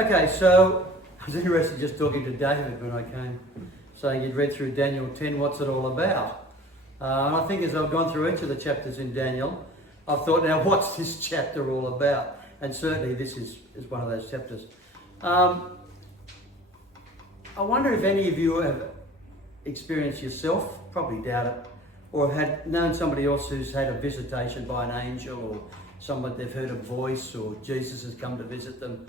Okay, so I was interested just talking to David when I came, saying he'd read through Daniel 10, what's it all about? And I think as I've gone through each of the chapters in Daniel, I've thought, now what's this chapter all about? And certainly this is one of those chapters. I wonder if any of you have experienced yourself, probably doubt it, or had known somebody else who's had a visitation by an angel, or someone they've heard a voice, or Jesus has come to visit them.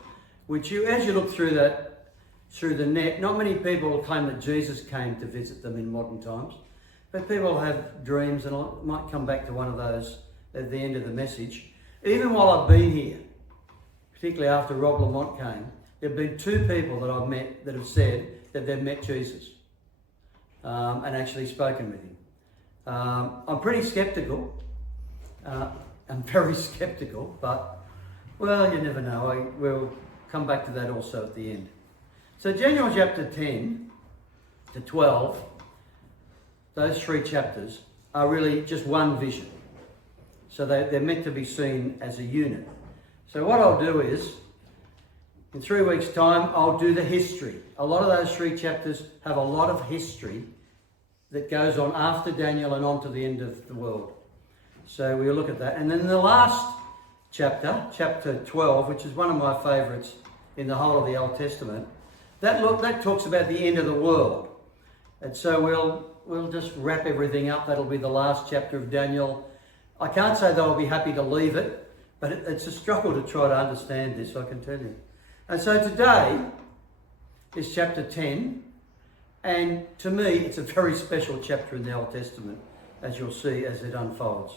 Which you, as you look through the net, not many people claim that Jesus came to visit them in modern times, but people have dreams, and I might come back to one of those at the end of the message. Even while I've been here, particularly after Rob Lamont came, there have been two people that I've met that have said that they've met Jesus and actually spoken with him. I'm pretty sceptical. I'm very sceptical, but, well, you never know. We'll come back to that also at the end. So Daniel chapter 10 to 12, those three chapters are really just one vision. So they're meant to be seen as a unit. So what I'll do is, in 3 weeks' time, I'll do the history. A lot of those three chapters have a lot of history that goes on after Daniel and on to the end of the world. So we'll look at that. And then the last chapter, chapter 12, which is one of my favourites in the whole of the Old Testament, that talks about the end of the world. And so we'll just wrap everything up. That'll be the last chapter of Daniel. I can't say that I'll be happy to leave it, but it's a struggle to try to understand this, I can tell you. And so today is chapter 10, and to me it's a very special chapter in the Old Testament, as you'll see as it unfolds.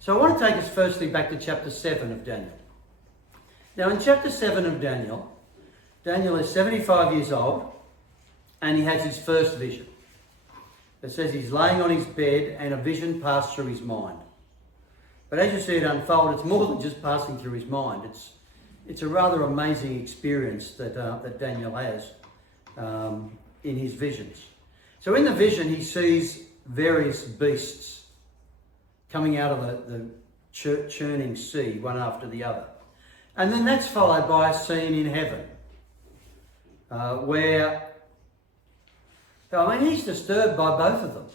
So I want to take us firstly back to chapter 7 of Daniel. Now in chapter 7 of Daniel, Daniel is 75 years old and he has his first vision. It says he's laying on his bed and a vision passed through his mind. But as you see it unfold, it's more than just passing through his mind. It's a rather amazing experience that Daniel has in his visions. So in the vision, he sees various beasts coming out of the churning sea, one after the other. And then that's followed by a scene in heaven where, he's disturbed by both of them.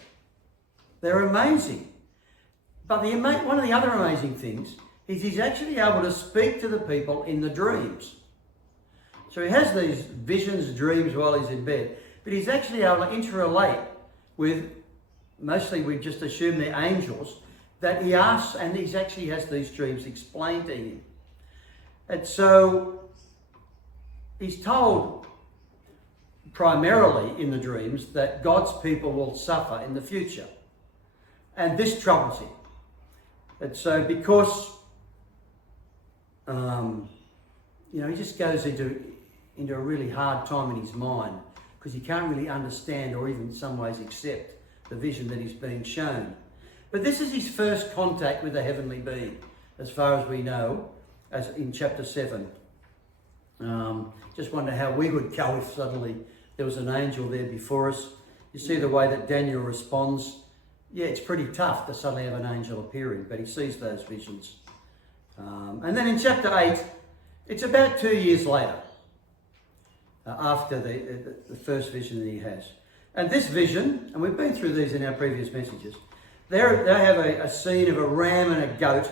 They're amazing. But one of the other amazing things is he's actually able to speak to the people in the dreams. So he has these visions, dreams while he's in bed, but he's actually able to interrelate with, mostly we just assume they're angels, that he asks, and he actually has these dreams explained to him. And so he's told primarily in the dreams that God's people will suffer in the future. And this troubles him. And so because, he just goes into a really hard time in his mind because he can't really understand or even in some ways accept the vision that he's being shown. But this is his first contact with a heavenly being, as far as we know, as in chapter 7. Just wonder how we would go if suddenly there was an angel there before us. You see the way that Daniel responds. Yeah, it's pretty tough to suddenly have an angel appearing, but he sees those visions. And then in chapter 8, it's about 2 years later, after the first vision that he has. And this vision, and we've been through these in our previous messages, they have a scene of a ram and a goat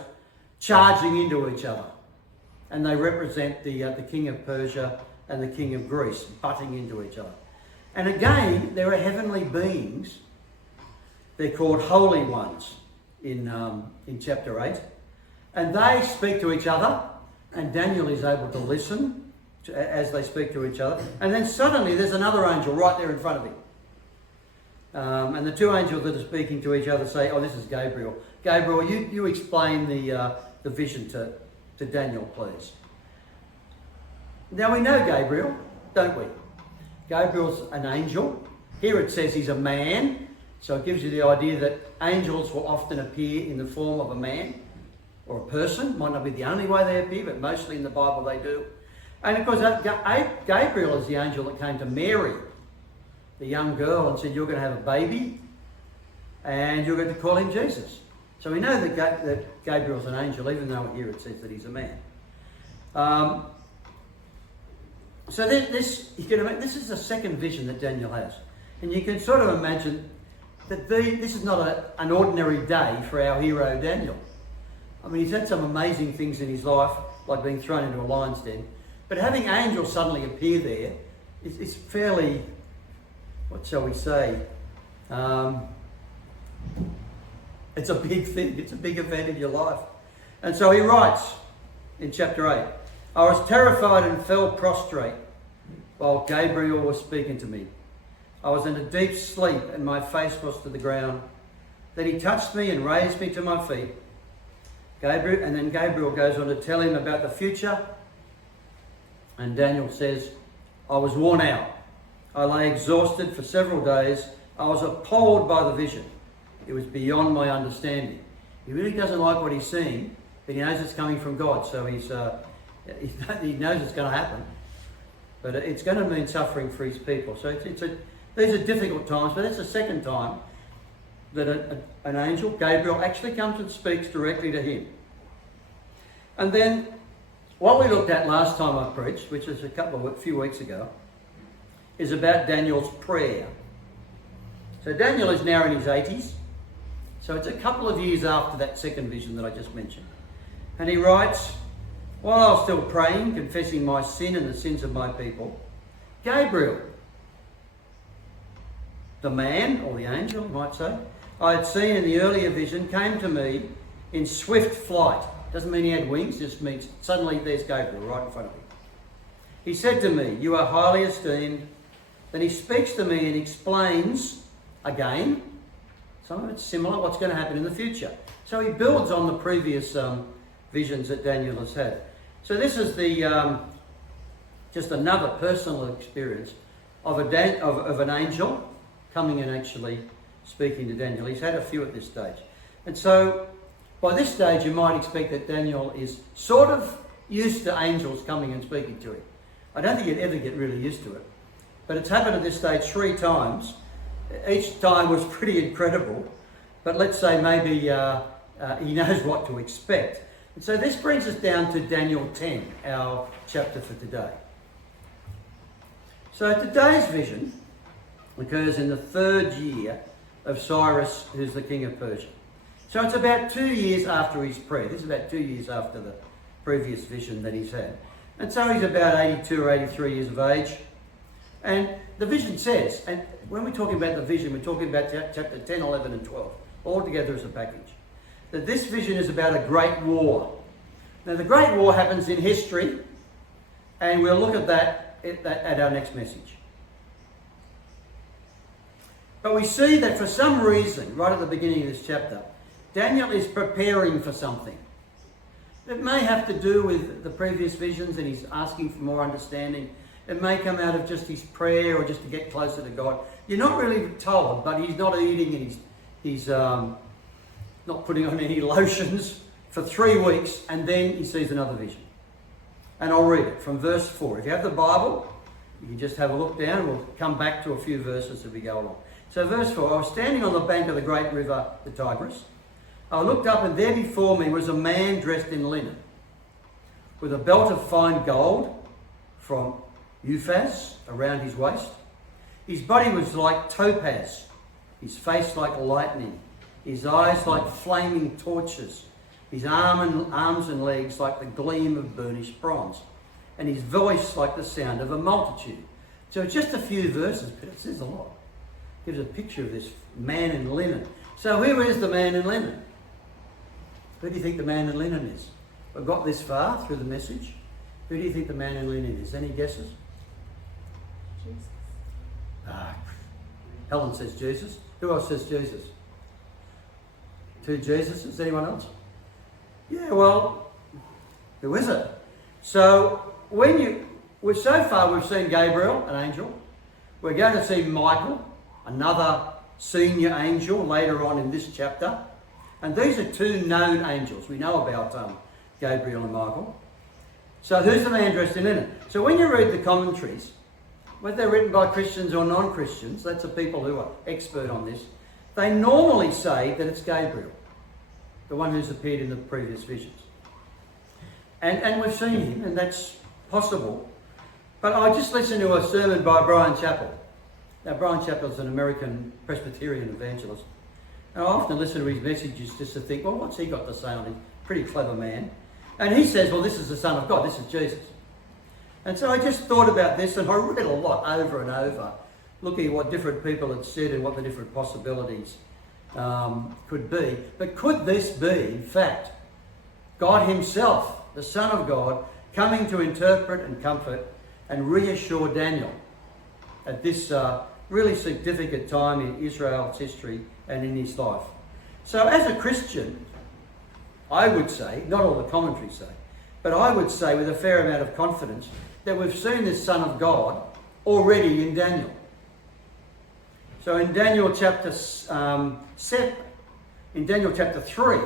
charging into each other. And they represent the king of Persia and the king of Greece butting into each other. And again, there are heavenly beings. They're called holy ones in chapter 8. And they speak to each other, and Daniel is able to listen as they speak to each other. And then suddenly there's another angel right there in front of him. And the two angels that are speaking to each other say, oh, this is Gabriel. Gabriel, you explain the vision to Daniel, please. Now we know Gabriel, don't we? Gabriel's an angel. Here it says he's a man. So it gives you the idea that angels will often appear in the form of a man or a person. Might not be the only way they appear, but mostly in the Bible they do. And of course, Gabriel is the angel that came to Mary, the young girl, and said, you're going to have a baby and you're going to call him Jesus. So we know that Gabriel's an angel, even though here it says that he's a man. So this is the second vision that Daniel has. And you can sort of imagine that this is not an ordinary day for our hero Daniel. I mean, he's had some amazing things in his life, like being thrown into a lion's den. But having angels suddenly appear there is fairly, what shall we say, it's a big thing. It's a big event in your life. And so he writes in chapter 8, I was terrified and fell prostrate while Gabriel was speaking to me. I was in a deep sleep and my face was to the ground. Then he touched me and raised me to my feet. Then Gabriel goes on to tell him about the future. And Daniel says, I was worn out. I lay exhausted for several days. I was appalled by the vision. It was beyond my understanding. He really doesn't like what he's seeing, but he knows it's coming from God. So he knows it's going to happen. But it's going to mean suffering for his people. So these are difficult times, but it's the second time that an angel, Gabriel, actually comes and speaks directly to him. And then what we looked at last time I preached, which was a few weeks ago, is about Daniel's prayer. So Daniel is now in his 80s. So it's a couple of years after that second vision that I just mentioned. And he writes, while I was still praying, confessing my sin and the sins of my people, Gabriel, the man, or the angel, you might say, I had seen in the earlier vision, came to me in swift flight. Doesn't mean he had wings, just means suddenly there's Gabriel right in front of him. He said to me, you are highly esteemed. Then he speaks to me and explains again, some of it's similar, what's going to happen in the future. So he builds on the previous visions that Daniel has had. So this is the just another personal experience of an angel coming and actually speaking to Daniel. He's had a few at this stage. And so by this stage you might expect that Daniel is sort of used to angels coming and speaking to him. I don't think he'd ever get really used to it. But it's happened at this stage 3 times. Each time was pretty incredible. But let's say maybe he knows what to expect. And so this brings us down to Daniel 10, our chapter for today. So today's vision occurs in the 3rd year of Cyrus, who's the king of Persia. So it's about 2 years after his prayer. This is about 2 years after the previous vision that he's had. And so he's about 82 or 83 years of age. And the vision says, and when we're talking about the vision, we're talking about chapter 10, 11 and 12, all together as a package. That this vision is about a great war. Now the great war happens in history, and we'll look at that at our next message. But we see that for some reason, right at the beginning of this chapter, Daniel is preparing for something. It may have to do with the previous visions and he's asking for more understanding. It may come out of just his prayer or just to get closer to God. You're not really told, but he's not eating and he's not putting on any lotions for 3 weeks, and then he sees another vision. And I'll read it from verse 4. If you have the Bible, you can just have a look down and we'll come back to a few verses as we go along. So verse 4, I was standing on the bank of the great river, the Tigris. I looked up and there before me was a man dressed in linen, with a belt of fine gold from Uphaz around his waist. His body was like topaz, his face like lightning, his eyes like flaming torches, his arms and legs like the gleam of burnished bronze, and his voice like the sound of a multitude. So it's just a few verses, but it says a lot. It gives a picture of this man in linen. So who is the man in linen? Who do you think the man in linen is? We've got this far through the message. Who do you think the man in linen is? Any guesses? Jesus. Helen says Jesus. Who else says Jesus? 2 Jesuses. Anyone else? Yeah, well, who is it? So so far we've seen Gabriel, an angel. We're going to see Michael, another senior angel later on in this chapter. And these are 2 known angels. We know about Gabriel and Michael. So who's the man dressed in linen? So when you read the commentaries, whether they're written by Christians or non-Christians, that's the people who are expert on this, they normally say that it's Gabriel, the one who's appeared in the previous visions. And we've seen him, and that's possible. But I just listened to a sermon by Brian Chappell. Now, Brian Chappell is an American Presbyterian evangelist. And I often listen to his messages just to think, well, what's he got to say on it? Pretty clever man. And he says, well, this is the Son of God. This is Jesus. And so I just thought about this, and I read a lot over and over, looking at what different people had said and what the different possibilities could be. But could this be, in fact, God himself, the Son of God, coming to interpret and comfort and reassure Daniel at this really significant time in Israel's history and in his life? So as a Christian, I would say, not all the commentaries say, but I would say with a fair amount of confidence that we've seen this Son of God already in Daniel. So in Daniel chapter 7, in Daniel chapter 3,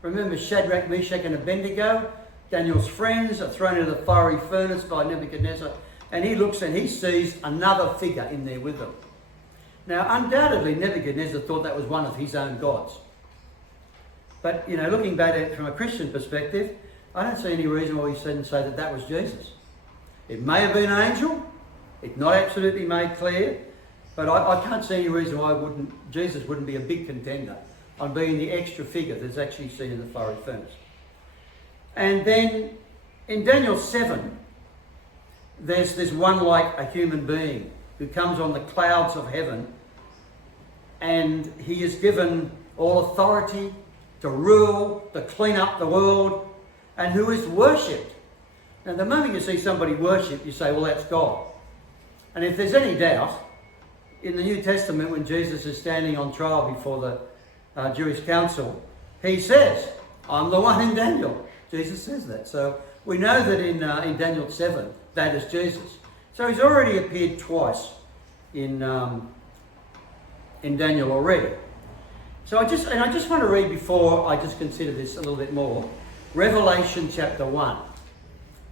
remember Shadrach, Meshach and Abednego, Daniel's friends are thrown into the fiery furnace by Nebuchadnezzar, and he looks and he sees another figure in there with them. Now undoubtedly Nebuchadnezzar thought that was one of his own gods. But, you know, looking back at it from a Christian perspective, I don't see any reason why we shouldn't say that that was Jesus. It may have been an angel. It's not absolutely made clear. But I can't see any reason why Jesus wouldn't be a big contender on being the extra figure that's actually seen in the fiery furnace. And then in Daniel 7, there's one like a human being who comes on the clouds of heaven, and he is given all authority to rule, to clean up the world, and who is worshipped. Now, the moment you see somebody worshipped, you say, well, that's God. And if there's any doubt, in the New Testament, when Jesus is standing on trial before the Jewish council, he says, I'm the one in Daniel. Jesus says that. So we know that in Daniel 7, that is Jesus. So he's already appeared twice in Daniel already. So I just want to read, before I just consider this a little bit more, Revelation chapter 1.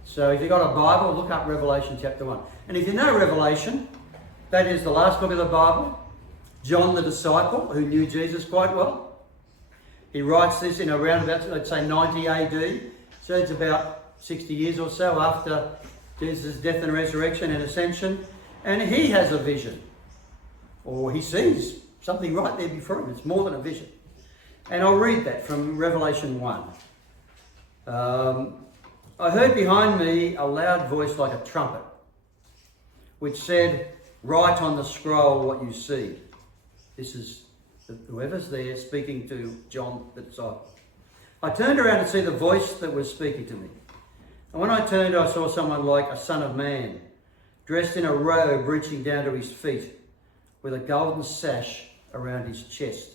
So if you've got a Bible, look up Revelation chapter 1. And if you know Revelation, that is the last book of the Bible. John the disciple, who knew Jesus quite well, he writes this in around about, let's say, 90 AD. So it's about 60 years or so after Jesus' death and resurrection and ascension. And he has a vision, or he sees something right there before him. It's more than a vision. And I'll read that from Revelation 1. I heard behind me a loud voice like a trumpet, which said, write on the scroll what you see. This is whoever's there speaking to John the disciple. I turned around to see the voice that was speaking to me. And when I turned, I saw someone like a son of man, dressed in a robe reaching down to his feet, with a golden sash around his chest.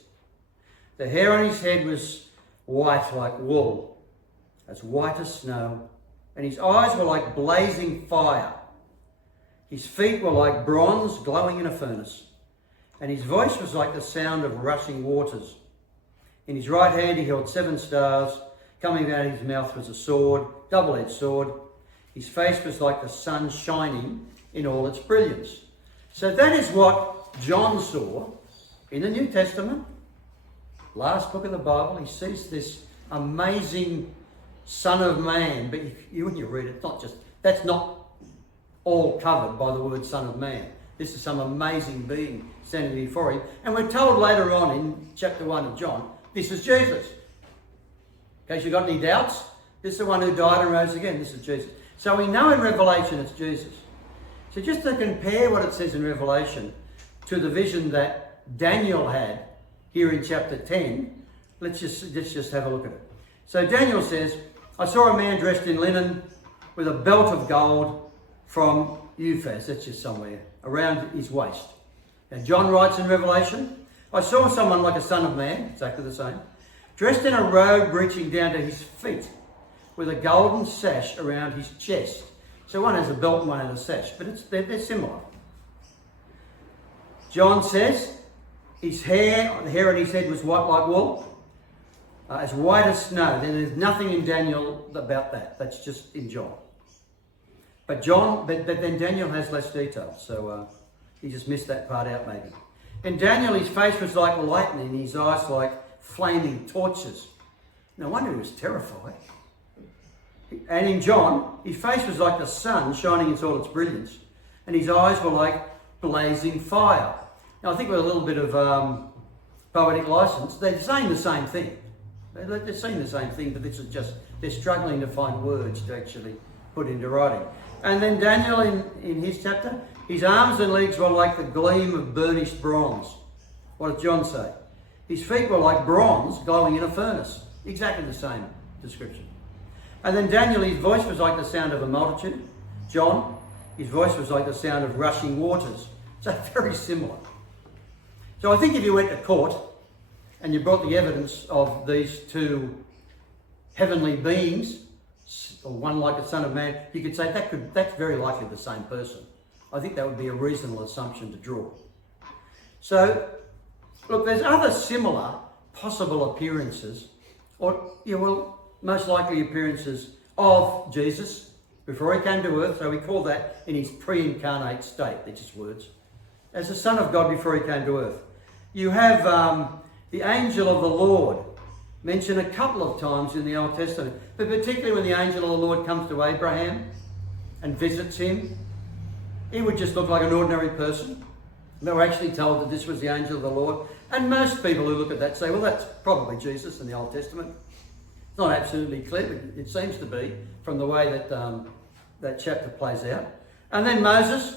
The hair on his head was white like wool, as white as snow, and his eyes were like blazing fire. His feet were like bronze glowing in a furnace, and his voice was like the sound of rushing waters. In his right hand he held 7 stars. Coming out of his mouth was a sword, double-edged sword. His face was like the sun shining in all its brilliance. So that is what John saw in the New Testament, last book of the Bible. He sees this amazing Son of Man, but when you read it, it's not just, that's not all covered by the word Son of Man. This is some amazing being standing before him. And we're told later on in chapter 1 of John, this is Jesus. In case you've got any doubts, this is the one who died and rose again. This is Jesus. So we know in Revelation it's Jesus. So just to compare what it says in Revelation to the vision that Daniel had here in chapter 10, let's just have a look at it. So Daniel says, I saw a man dressed in linen with a belt of gold from Uphaz, that's just somewhere, around his waist. Now John writes in Revelation, I saw someone like a son of man, exactly the same, dressed in a robe reaching down to his feet, with a golden sash around his chest. So one has a belt and one has a sash, but they're similar. John says the hair on his head was white like wool, as white as snow. Then there's nothing in Daniel about that. That's just in John. But then Daniel has less detail, so he just missed that part out maybe. In Daniel, his face was like lightning, his eyes like flaming torches. No wonder he was terrified. And in John, his face was like the sun shining in all its brilliance, and his eyes were like blazing fire. Now I think with a little bit of poetic license, they're saying the same thing. They're saying the same thing, but this is just, they're struggling to find words to actually put into writing. And then Daniel in his chapter, his arms and legs were like the gleam of burnished bronze. What does John say? His feet were like bronze glowing in a furnace. Exactly the same description. And then Daniel, his voice was like the sound of a multitude. John, his voice was like the sound of rushing waters. So very similar. So I think if you went to court and you brought the evidence of these two heavenly beings, or one like the Son of Man, you could say that's very likely the same person. I think that would be a reasonable assumption to draw. So, look, there's other similar possible appearances, or most likely appearances of Jesus before he came to earth. So we call that in his pre-incarnate state, they're just words, as the Son of God before he came to earth. You have the angel of the Lord mentioned a couple of times in the Old Testament, but particularly when the angel of the Lord comes to Abraham and visits him, he would just look like an ordinary person. They were actually told that this was the angel of the Lord. And most people who look at that say, well, that's probably Jesus in the Old Testament. It's not absolutely clear, but it seems to be from the way that that chapter plays out. And then Moses.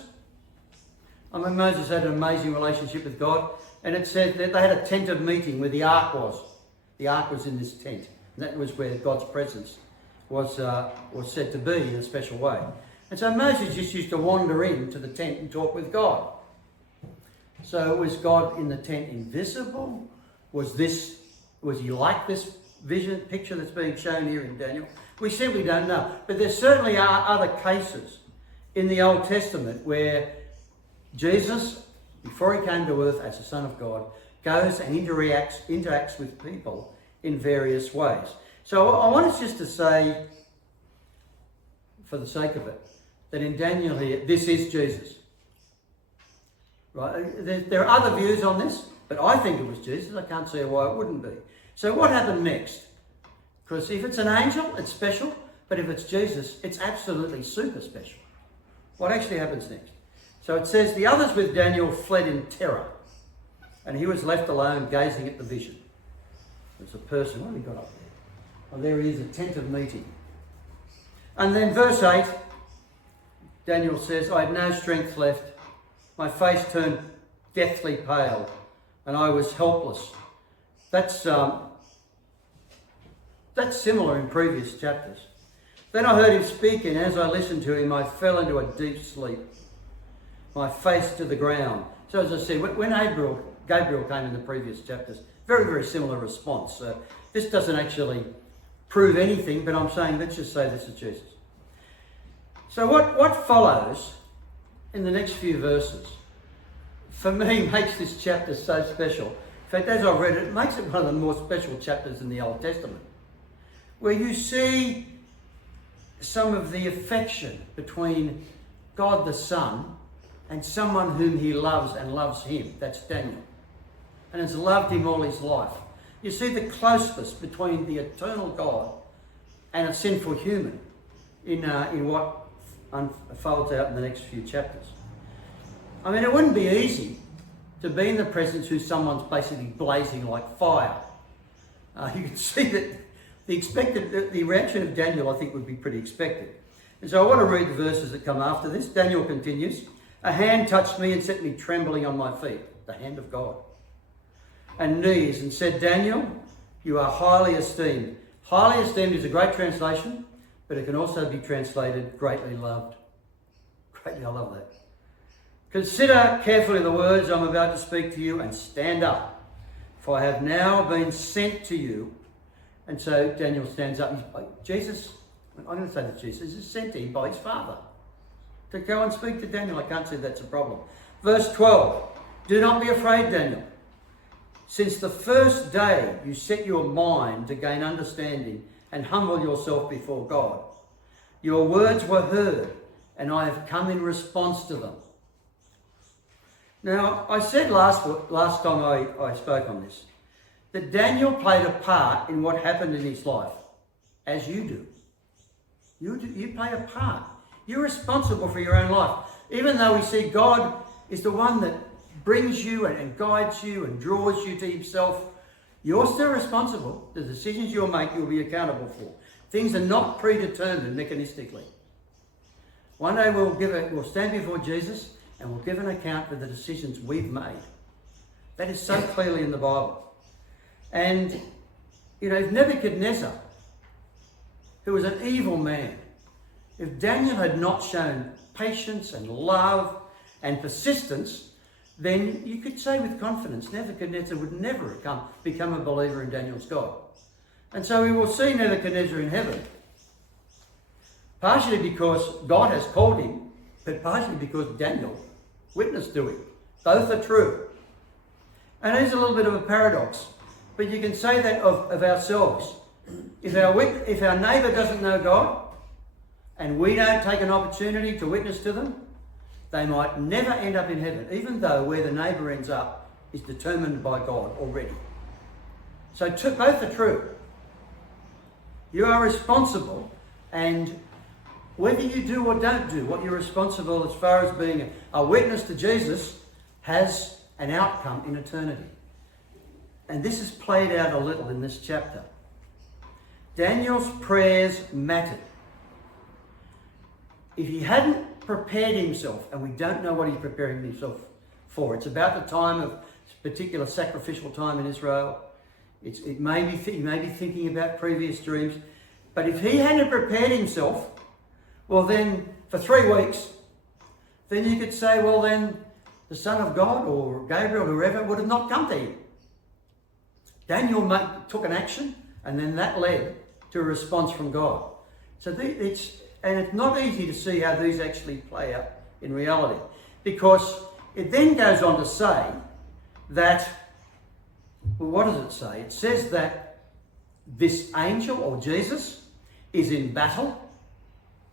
Moses had an amazing relationship with God. And it said that they had a tent of meeting where the ark was. The ark was in this tent. And that was where God's presence was said to be in a special way. And so Moses just used to wander into the tent and talk with God. So was God in the tent invisible? Was he like this picture that's being shown here in Daniel? We simply don't know. But there certainly are other cases in the Old Testament where Jesus, before he came to earth as the Son of God, goes and interacts with people in various ways. So I want us just to say, for the sake of it, that in Daniel here, this is Jesus. Right? There are other views on this, but I think it was Jesus. I can't see why it wouldn't be. So what happened next? Because if it's an angel, it's special, but if it's Jesus, it's absolutely super special. What actually happens next? So it says, the others with Daniel fled in terror, and he was left alone gazing at the vision. There's a person, what have we got up there? Oh, there he is, a tent of meeting. And then verse 8, Daniel says, I had no strength left. My face turned deathly pale, and I was helpless. That's similar in previous chapters. Then I heard him speak, and as I listened to him, I fell into a deep sleep, my face to the ground. So as I said, when Gabriel came in the previous chapters, very, very similar response. So this doesn't actually prove anything, but I'm saying, let's just say this is Jesus. So what follows in the next few verses, for me, makes this chapter so special. In fact, as I read it, it makes it one of the more special chapters in the Old Testament, where you see some of the affection between God the Son and someone whom he loves and loves him. That's Daniel. And has loved him all his life. You see the closeness between the eternal God and a sinful human in what unfolds out in the next few chapters. I mean, it wouldn't be easy to be in the presence who someone's basically blazing like fire. You can see that the reaction of Daniel, I think, would be pretty expected. And so I want to read the verses that come after this. Daniel continues, a hand touched me and set me trembling on my feet, the hand of God, and knees, and said, Daniel, you are highly esteemed. Highly esteemed is a great translation, but it can also be translated greatly loved. Greatly, I love that. Consider carefully the words I'm about to speak to you and stand up, for I have now been sent to you. And so Daniel stands up. Jesus, I'm going to say that Jesus is sent to him by his Father to go and speak to Daniel. I can't see that's a problem. Verse 12, do not be afraid, Daniel. Since the first day you set your mind to gain understanding and humble yourself before God, your words were heard, and I have come in response to them. Now, I said last time I spoke on this, that Daniel played a part in what happened in his life, as you do. You play a part. You're responsible for your own life. Even though we see God is the one that brings you and guides you and draws you to himself, you're still responsible. The decisions you'll make, you'll be accountable for. Things are not predetermined mechanistically. One day we'll stand before Jesus and we'll give an account for the decisions we've made. That is so clearly in the Bible. And, if Nebuchadnezzar, who was an evil man, if Daniel had not shown patience and love and persistence, then you could say with confidence Nebuchadnezzar would never become a believer in Daniel's God. And so we will see Nebuchadnezzar in heaven, partially because God has called him, but partially because Daniel witnessed to him. Both are true. And it is a little bit of a paradox, but you can say that of ourselves. If our neighbour doesn't know God, and we don't take an opportunity to witness to them, they might never end up in heaven, even though where the neighbour ends up is determined by God already. So both are true. You are responsible, and whether you do or don't do what you're responsible as far as being a witness to Jesus has an outcome in eternity. And this is played out a little in this chapter. Daniel's prayers mattered. If he hadn't prepared himself, and we don't know what he's preparing himself for, it's about the time of particular sacrificial time in Israel. He may be thinking about previous dreams, but if he hadn't prepared himself, well then for 3 weeks, then you could say, well then the Son of God or Gabriel, whoever, would have not come to him. Daniel took an action, and then that led to a response from God. So it's not easy to see how these actually play out in reality, because it then goes on to say that, well, what does it say? It says that this angel, or Jesus, is in battle,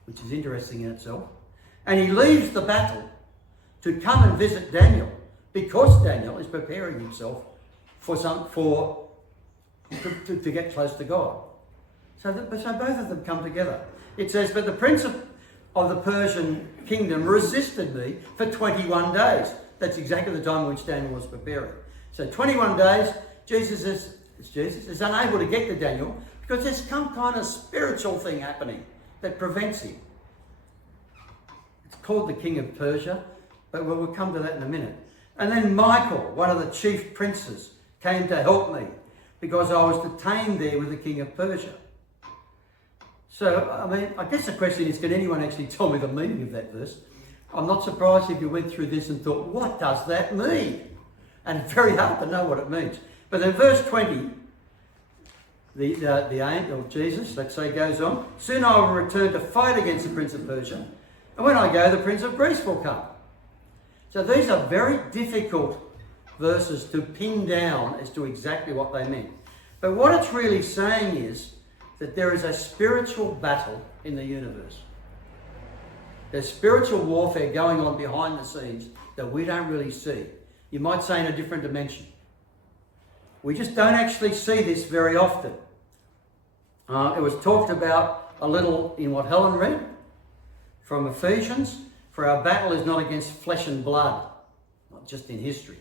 which is interesting in itself, and he leaves the battle to come and visit Daniel, because Daniel is preparing himself to get close to God. So both of them come together. It says, but the prince of the Persian kingdom resisted me for 21 days. That's exactly the time in which Daniel was preparing. So 21 days, Jesus is unable to get to Daniel because there's some kind of spiritual thing happening that prevents him. It's called the king of Persia, but we'll come to that in a minute. And then Michael, one of the chief princes, came to help me because I was detained there with the king of Persia. So, I guess the question is, can anyone actually tell me the meaning of that verse? I'm not surprised if you went through this and thought, what does that mean? And it's very hard to know what it means. But in verse 20, the angel of Jesus, let's say, goes on, soon I will return to fight against the prince of Persia, and when I go, the prince of Greece will come. So these are very difficult verses to pin down as to exactly what they mean. But what it's really saying is that there is a spiritual battle in the universe. There's spiritual warfare going on behind the scenes that we don't really see. You might say in a different dimension. We just don't actually see this very often. It was talked about a little in what Helen read from Ephesians. For our battle is not against flesh and blood, not just in history,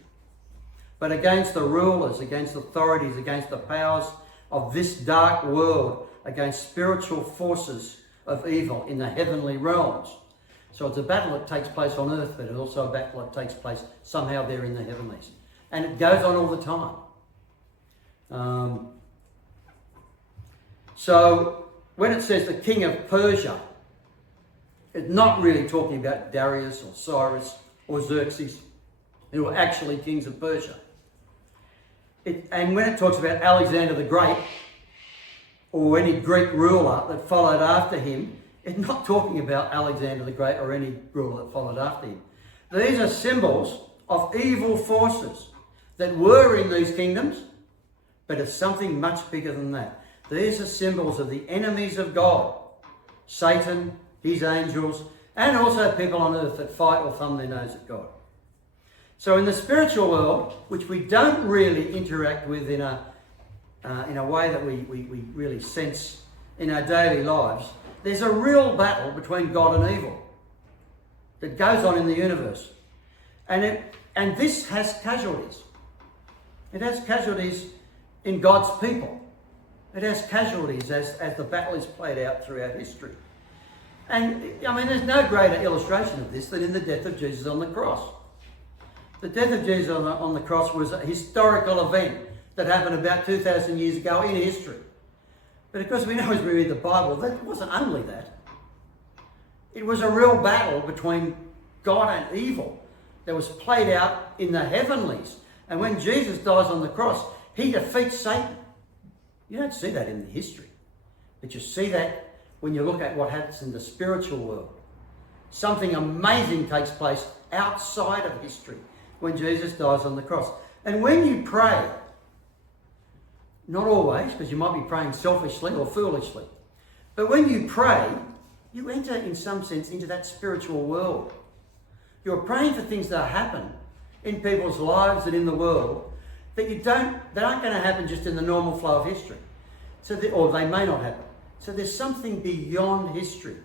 but against the rulers, against authorities, against the powers of this dark world, against spiritual forces of evil in the heavenly realms. So it's a battle that takes place on earth, but it's also a battle that takes place somehow there in the heavenlies. And it goes on all the time. So when it says the king of Persia, it's not really talking about Darius or Cyrus or Xerxes, who were actually kings of Persia. And when it talks about Alexander the Great, or any Greek ruler that followed after him, it's not talking about Alexander the Great or any ruler that followed after him. These are symbols of evil forces that were in these kingdoms, but it's something much bigger than that. These are symbols of the enemies of God, Satan, his angels, and also people on earth that fight or thumb their nose at God. So in the spiritual world, which we don't really interact with in a way that we really sense in our daily lives, there's a real battle between God and evil that goes on in the universe. And this has casualties. It has casualties in God's people. It has casualties as the battle is played out throughout history. And I mean, there's no greater illustration of this than in the death of Jesus on the cross. The death of Jesus on the cross was a historical event that happened about 2,000 years ago in history. But of course, we know as we read the Bible, that wasn't only that. It was a real battle between God and evil that was played out in the heavenlies. And when Jesus dies on the cross, he defeats Satan. You don't see that in the history, but you see that when you look at what happens in the spiritual world. Something amazing takes place outside of history when Jesus dies on the cross. And when you pray, not always, because you might be praying selfishly or foolishly, but when you pray, you enter in some sense into that spiritual world. You're praying for things that happen in people's lives and in the world that aren't going to happen just in the normal flow of history. Or they may not happen. So there's something beyond history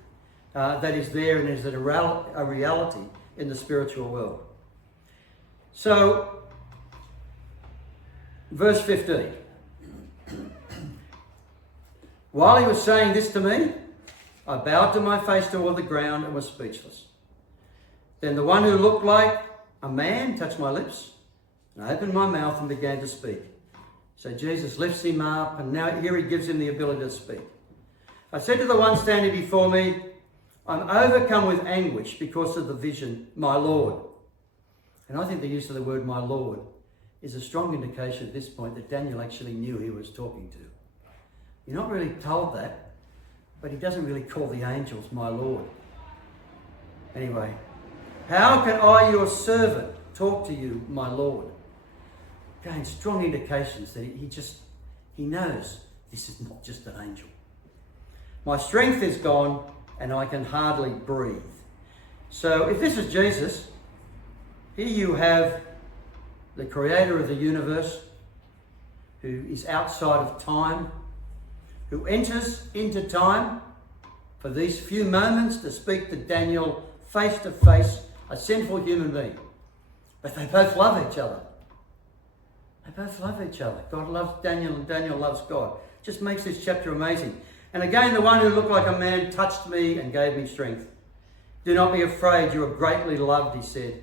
that is there and is a reality in the spiritual world. So, verse 15. While he was saying this to me, I bowed to my face toward the ground and was speechless. Then the one who looked like a man touched my lips, and I opened my mouth and began to speak. So Jesus lifts him up, and now here he gives him the ability to speak. I said to the one standing before me, I'm overcome with anguish because of the vision, my Lord. And I think the use of the word my Lord is a strong indication at this point that Daniel actually knew who he was talking to. You're not really told that, but he doesn't really call the angels my Lord. Anyway, how can I, your servant, talk to you, my Lord? Again, strong indications that he knows this is not just an angel. My strength is gone and I can hardly breathe. So if this is Jesus, here you have the creator of the universe who is outside of time, who enters into time for these few moments to speak to Daniel face to face, a sinful human being. But they both love each other. They both love each other. God loves Daniel and Daniel loves God. Just makes this chapter amazing. And again, the one who looked like a man touched me and gave me strength. Do not be afraid, you are greatly loved, he said.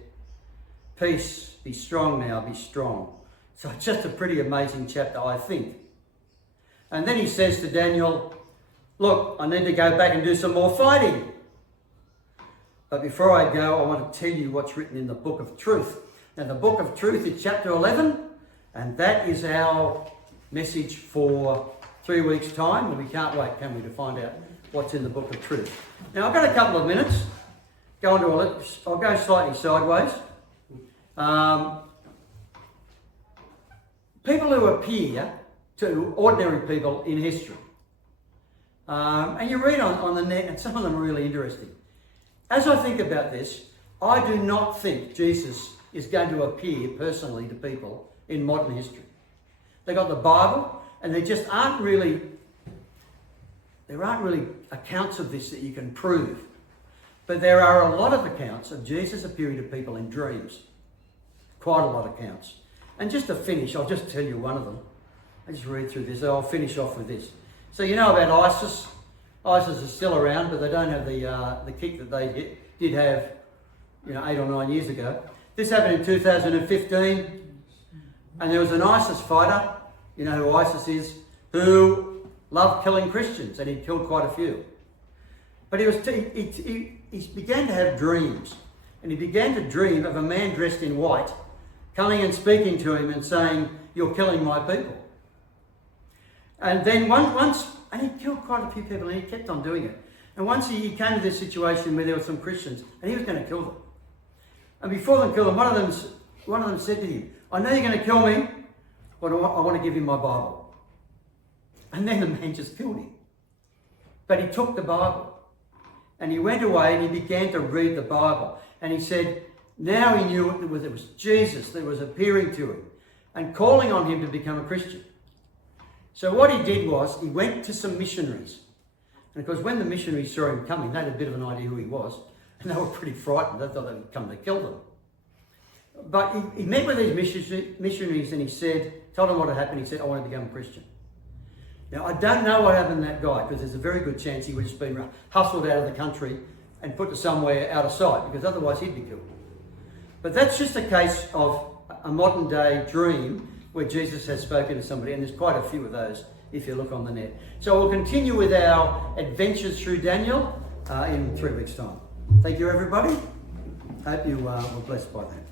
Peace, be strong now, be strong. So it's just a pretty amazing chapter, I think. And then he says to Daniel, look, I need to go back and do some more fighting. But before I go, I want to tell you what's written in the book of truth. Now, the book of truth is chapter 11, and that is our message for 3 weeks' time. And we can't wait, can we, to find out what's in the book of truth. Now, I've got a couple of minutes. I'll go slightly sideways. People who appear to ordinary people in history. And you read on the net, and some of them are really interesting. As I think about this, I do not think Jesus is going to appear personally to people in modern history. They got the Bible, and there aren't really accounts of this that you can prove. But there are a lot of accounts of Jesus appearing to people in dreams. Quite a lot of accounts. And just to finish, I'll just tell you one of them. I just read through this. I'll finish off with this. So you know about ISIS. ISIS is still around, but they don't have the kick that they did have, 8 or 9 years ago. This happened in 2015, and there was an ISIS fighter, you know who ISIS is, who loved killing Christians, and he killed quite a few. But he began to have dreams, and he began to dream of a man dressed in white, coming and speaking to him and saying, "You're killing my people." And then and he killed quite a few people, and he kept on doing it. And once he came to this situation where there were some Christians, and he was going to kill them. And before they killed them, one of them said to him, "I know you're going to kill me, but I want to give you my Bible." And then the man just killed him. But he took the Bible, and he went away, and he began to read the Bible. And he said, now he knew it was Jesus that was appearing to him and calling on him to become a Christian. So what he did was he went to some missionaries And of course, when the missionaries saw him coming, they had a bit of an idea who he was, and they were pretty frightened. They thought they would come to kill them. But he met with these missionaries and he told them what had happened. He said, I want to become a Christian. Now, I don't know what happened to that guy, because there's a very good chance he would have just been hustled out of the country and put to somewhere out of sight, because otherwise he'd be killed. But that's just a case of a modern day dream where Jesus has spoken to somebody, and there's quite a few of those if you look on the net. So we'll continue with our adventures through Daniel in 3 weeks' time. Thank you, everybody. Hope you were blessed by that.